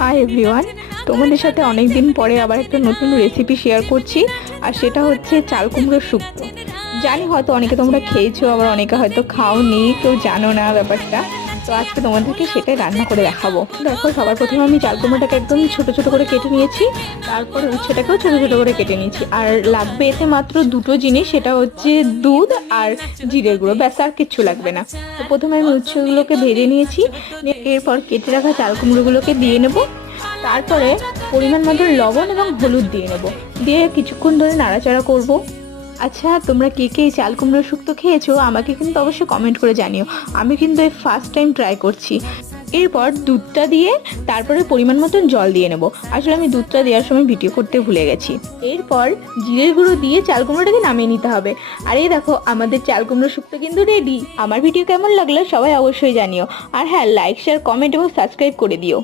Hi everyone, তোমাদের সাথে অনেক দিন পরে আবার একটা নতুন রেসিপি শেয়ার করছি। আর সেটা হচ্ছে চাল কুমড়োর শুক্তো। জানি হয়তো অনেকে তোমরা খেয়েছো, আবার অনেকে হয়তো খাওনি, কেউ জানো না ব্যাপারটা। তো আজকে তোমাদেরকে সেটাই রান্না করে দেখাবো। দেখো, সবার প্রথমে আমি চাল কুমড়োটাকে একদম ছোট ছোট করে কেটে নিয়েছি। তারপরে উচ্ছেটাকেও ছোট ছোট করে কেটে নিয়েছি। আর লাগবে এতে মাত্র দুটো জিনিস, সেটা হচ্ছে দুধ আর জিরের গুঁড়ো, ব্যাস আর কিচ্ছু লাগবে না। তো প্রথমে আমি উচ্ছেগুলোকে ভেজে নিয়েছি। এরপর কেটে রাখা চাল কুমড়োগুলোকে দিয়ে নেব। তারপরে পরিমাণ মতো লবণ এবং হলুদ দিয়ে নেব। দিয়ে কিছুক্ষণ ধরে নাড়াচাড়া করব। আচ্ছা, তোমরা কে কে এই চাল কুমড়োর শুক্তো খেয়েছো আমাকে কিন্তু অবশ্যই কমেন্ট করে জানিও। আমি কিন্তু এই ফার্স্ট টাইম ট্রাই করছি। এরপর দুধটা দিয়ে তারপরে পরিমাণ মতন জল দিয়ে নেব। আসলে আমি দুধটা দেওয়ার সময় ভিডিও করতে ভুলে গেছি। এরপর জিরের গুঁড়ো দিয়ে চাল কুমড়োটাকে নামিয়ে নিতে হবে। আর এই দেখো, আমাদের চাল কুমড়ো শুক্তো কিন্তু রেডি। আমার ভিডিও কেমন লাগলো সবাই অবশ্যই জানিও। আর হ্যাঁ, লাইক শেয়ার কমেন্ট এবং সাবস্ক্রাইব করে দিও।